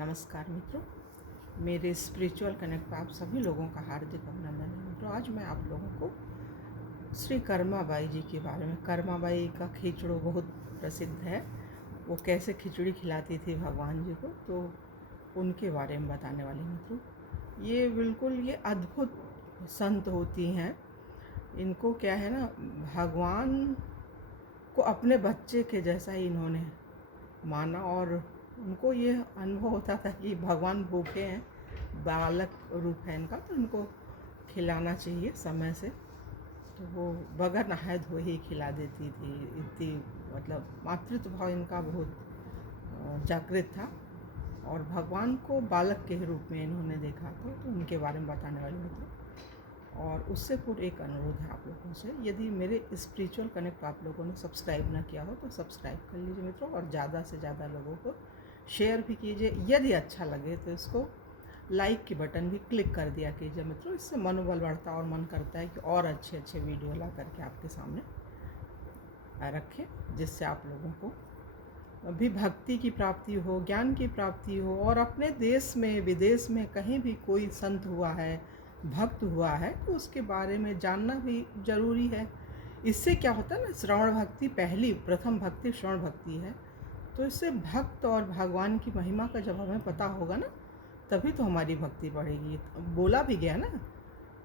नमस्कार मित्रों, मेरे स्पिरिचुअल कनेक्ट पर आप सभी लोगों का हार्दिक अभिनंदन है। मित्रों, आज मैं आप लोगों को श्री कर्माबाई जी के बारे में, कर्माबाई का खिचड़ो बहुत प्रसिद्ध है, वो कैसे खिचड़ी खिलाती थी भगवान जी को, तो उनके बारे में बताने वाली। मित्रों, ये बिल्कुल ये अद्भुत संत होती हैं। इनको क्या है ना, भगवान को अपने बच्चे के जैसा ही इन्होंने माना और उनको ये अनुभव होता था कि भगवान भूखे हैं, बालक रूप है इनका, तो इनको खिलाना चाहिए समय से। तो वो बगैर नहाए धोए ही खिला देती थी। इतनी मतलब मातृत्व भाव इनका बहुत जागृत था और भगवान को बालक के रूप में इन्होंने देखा था, तो उनके बारे में बताने वाली मित्रों। और उससे पूर्व एक अनुरोध है आप लोगों से, यदि मेरे स्पिरिचुअल कनेक्ट आप लोगों ने सब्सक्राइब ना किया हो तो सब्सक्राइब कर लीजिए मित्रों, और ज़्यादा से ज़्यादा लोगों को शेयर भी कीजिए। यदि अच्छा लगे तो इसको लाइक की बटन भी क्लिक कर दिया कीजिए मित्रों। इससे मनोबल बढ़ता और मन करता है कि और अच्छे अच्छे वीडियो ला करके आपके सामने रखें, जिससे आप लोगों को भी भक्ति की प्राप्ति हो, ज्ञान की प्राप्ति हो, और अपने देश में विदेश में कहीं भी कोई संत हुआ है, भक्त हुआ है, तो उसके बारे में जानना भी जरूरी है। इससे क्या होता है ना, श्रवण भक्ति प्रथम भक्ति श्रवण भक्ति है, तो इससे भक्त और भगवान की महिमा का जब हमें पता होगा ना, तभी तो हमारी भक्ति बढ़ेगी। बोला भी गया ना,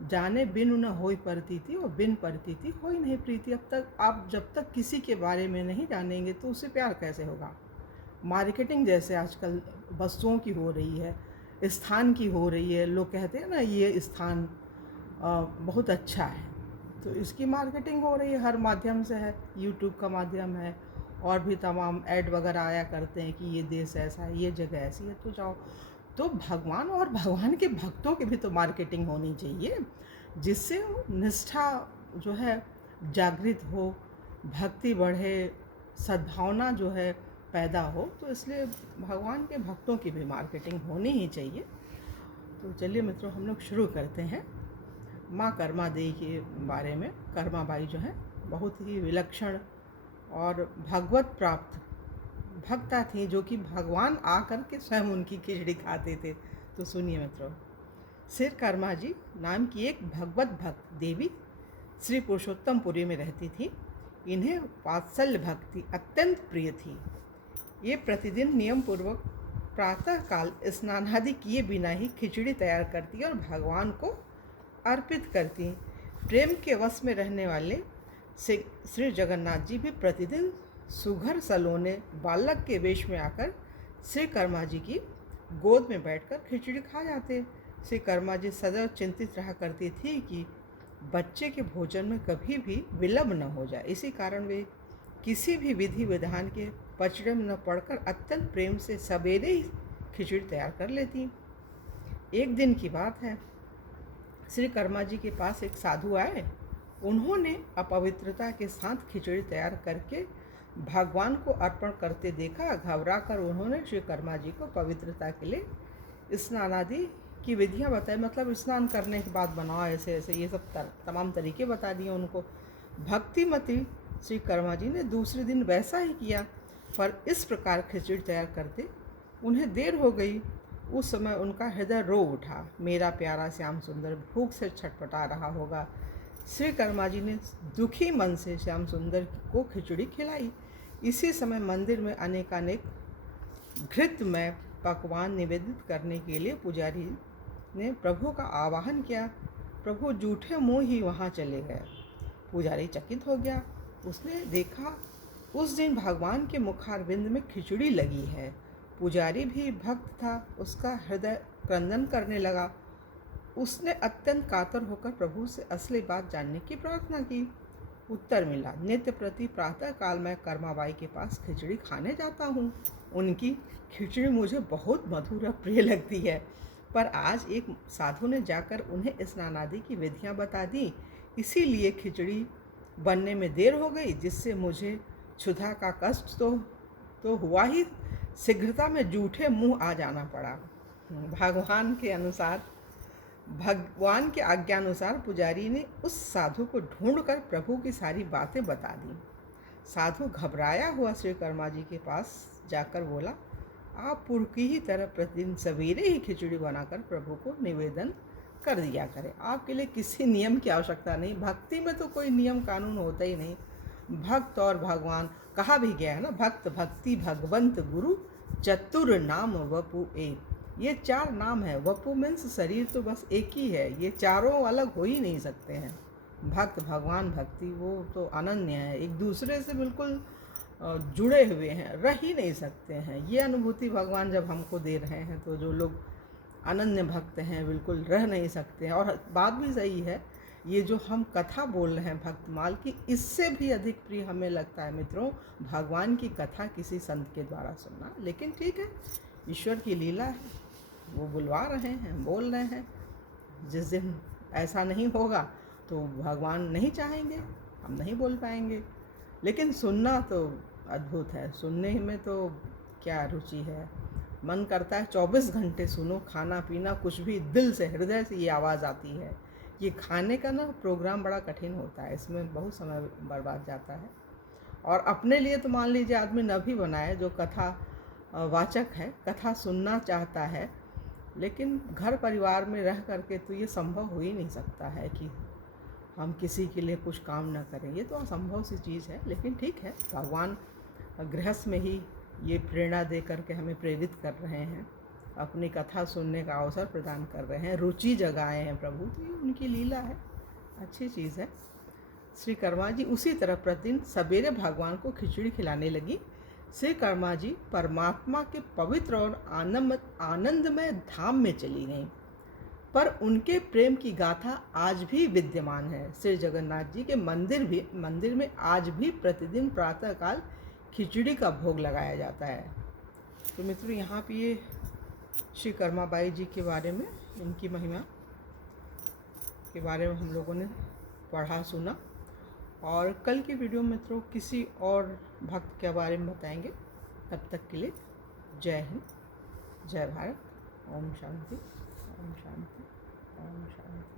जाने बिनु न होई प्रतीति और बिन प्रतीति होई नहीं प्रीति। अब तक आप जब तक किसी के बारे में नहीं जानेंगे तो उससे प्यार कैसे होगा। मार्केटिंग जैसे आजकल वस्तुओं की हो रही है, स्थान की हो रही है, लोग कहते हैं ना ये स्थान बहुत अच्छा है, तो इसकी मार्केटिंग हो रही है, हर माध्यम से है, यूट्यूब का माध्यम है, और भी तमाम ऐड वगैरह आया करते हैं कि ये देश ऐसा है, ये जगह ऐसी है, तो जाओ। तो भगवान और भगवान के भक्तों की भी तो मार्केटिंग होनी चाहिए, जिससे निष्ठा जो है जागृत हो, भक्ति बढ़े, सद्भावना जो है पैदा हो। तो इसलिए भगवान के भक्तों की भी मार्केटिंग होनी ही चाहिए। तो चलिए मित्रों, हम लोग शुरू करते हैं माँ कर्मादेवी के बारे में। कर्माबाई जो है बहुत ही विलक्षण और भगवत प्राप्त भक्ता थी, जो कि भगवान आकर के स्वयं उनकी खिचड़ी खाते थे। तो सुनिए मित्रों, श्री कर्मा जी नाम की एक भगवत भक्त देवी श्री पुरुषोत्तमपुरी में रहती थी। इन्हें वात्सल्य भक्ति अत्यंत प्रिय थी। ये प्रतिदिन नियम पूर्वक प्रातःकाल स्नानादि किए बिना ही खिचड़ी तैयार करती और भगवान को अर्पित करती। प्रेम के वश में रहने वाले श्री जगन्नाथ जी भी प्रतिदिन सुघर सलोने बालक के वेश में आकर श्री कर्मा जी की गोद में बैठकर खिचड़ी खा जाते। श्री कर्मा जी सदैव चिंतित रहा करती थी कि बच्चे के भोजन में कभी भी विलंब न हो जाए। इसी कारण वे किसी भी विधि विधान के पचड़े में न पड़कर अत्यंत प्रेम से सवेरे ही खिचड़ी तैयार कर लेती। एक दिन की बात है, श्री कर्मा जी के पास एक साधु आए। उन्होंने अपवित्रता के साथ खिचड़ी तैयार करके भगवान को अर्पण करते देखा। घबरा कर उन्होंने श्री कर्मा जी को पवित्रता के लिए स्नान आदि की विधियां बताई, मतलब स्नान करने के बाद बनाओ ऐसे ऐसे, ये सब तमाम तरीके बता दिए उनको। भक्तिमती श्री कर्मा जी ने दूसरे दिन वैसा ही किया, पर इस प्रकार खिचड़ी तैयार करते उन्हें देर हो गई। उस समय उनका हृदय रो उठा। मेरा प्यारा श्याम सुंदर भूख से छटपटा रहा होगा। श्री कर्मा जी ने दुखी मन से श्याम सुंदर को खिचड़ी खिलाई। इसी समय मंदिर में अनेकानेक घृतमय पकवान निवेदित करने के लिए पुजारी ने प्रभु का आवाहन किया। प्रभु जूठे मुँह ही वहाँ चले गए। पुजारी चकित हो गया। उसने देखा उस दिन भगवान के मुखारविंद में खिचड़ी लगी है। पुजारी भी भक्त था, उसका हृदय क्रंदन करने लगा। उसने अत्यंत कातर होकर प्रभु से असली बात जानने की प्रार्थना की। उत्तर मिला, नित्य प्रति प्रातः काल मैं कर्माबाई के पास खिचड़ी खाने जाता हूँ। उनकी खिचड़ी मुझे बहुत मधुर और प्रिय लगती है, पर आज एक साधु ने जाकर उन्हें स्नान आदि की विधियाँ बता दी, इसीलिए खिचड़ी बनने में देर हो गई, जिससे मुझे क्षुधा का कष्ट तो हुआ ही, शीघ्रता में जूठे मुँह आ जाना पड़ा। भगवान के आज्ञानुसार पुजारी ने उस साधु को ढूंढकर प्रभु की सारी बातें बता दी। साधु घबराया हुआ श्री कर्मा जी के पास जाकर बोला, आप पूर्व की ही तरह प्रतिदिन सवेरे ही खिचड़ी बनाकर प्रभु को निवेदन कर दिया करें। आपके लिए किसी नियम की आवश्यकता नहीं, भक्ति में तो कोई नियम कानून होता ही नहीं। भक्त और भगवान कहा भी गया है ना, भक्त भक्ति भगवंत गुरु चतुर नाम वपु एक। ये 4 नाम है। वपु मीन्स शरीर तो बस एक ही है, ये चारों अलग हो ही नहीं सकते हैं। भक्त भगवान भक्ति वो तो अनन्य है, एक दूसरे से बिल्कुल जुड़े हुए हैं, रह ही नहीं सकते हैं। ये अनुभूति भगवान जब हमको दे रहे हैं, तो जो लोग अनन्य भक्त हैं बिल्कुल रह नहीं सकते हैं। और बात भी सही है, ये जो हम कथा बोल रहे हैं भक्तमाल की, इससे भी अधिक प्रिय हमें लगता है मित्रों भगवान की कथा किसी संत के द्वारा सुनना। लेकिन ठीक है, ईश्वर की लीला है, वो बुलवा रहे हैं, बोल रहे हैं। जिस दिन ऐसा नहीं होगा तो भगवान नहीं चाहेंगे, हम नहीं बोल पाएंगे। लेकिन सुनना तो अद्भुत है, सुनने में तो क्या रुचि है। मन करता है 24 घंटे सुनो, खाना पीना कुछ भी, दिल से हृदय से ये आवाज़ आती है। ये खाने का ना प्रोग्राम बड़ा कठिन होता है, इसमें बहुत समय बर्बाद जाता है। और अपने लिए तो मान लीजिए आदमी न भी बनाए, जो कथा वाचक है, कथा सुनना चाहता है, लेकिन घर परिवार में रह करके तो ये संभव हो ही नहीं सकता है कि हम किसी के लिए कुछ काम ना करें। ये तो असंभव सी चीज़ है। लेकिन ठीक है, भगवान गृहस्थ में ही ये प्रेरणा दे करके हमें प्रेरित कर रहे हैं, अपनी कथा सुनने का अवसर प्रदान कर रहे हैं, रुचि जगाए हैं प्रभु। तो ये उनकी लीला है, अच्छी चीज़ है। श्री कर्मा जी उसी तरह प्रतिदिन सवेरे भगवान को खिचड़ी खिलाने लगी। श्री कर्मा जी परमात्मा के पवित्र और आनंदमय धाम में चली गईं, पर उनके प्रेम की गाथा आज भी विद्यमान है। श्री जगन्नाथ जी के मंदिर में आज भी प्रतिदिन प्रातःकाल खिचड़ी का भोग लगाया जाता है। तो मित्रों, यहाँ पे ये श्री कर्माबाई जी के बारे में, इनकी महिमा के बारे में हम लोगों ने पढ़ा सुना। और कल की वीडियो में मित्रों किसी और भक्त के बारे में बताएंगे। तब तक के लिए जय हिंद, जय भारत, ओम शांति, ओम शांति, ओम शांति।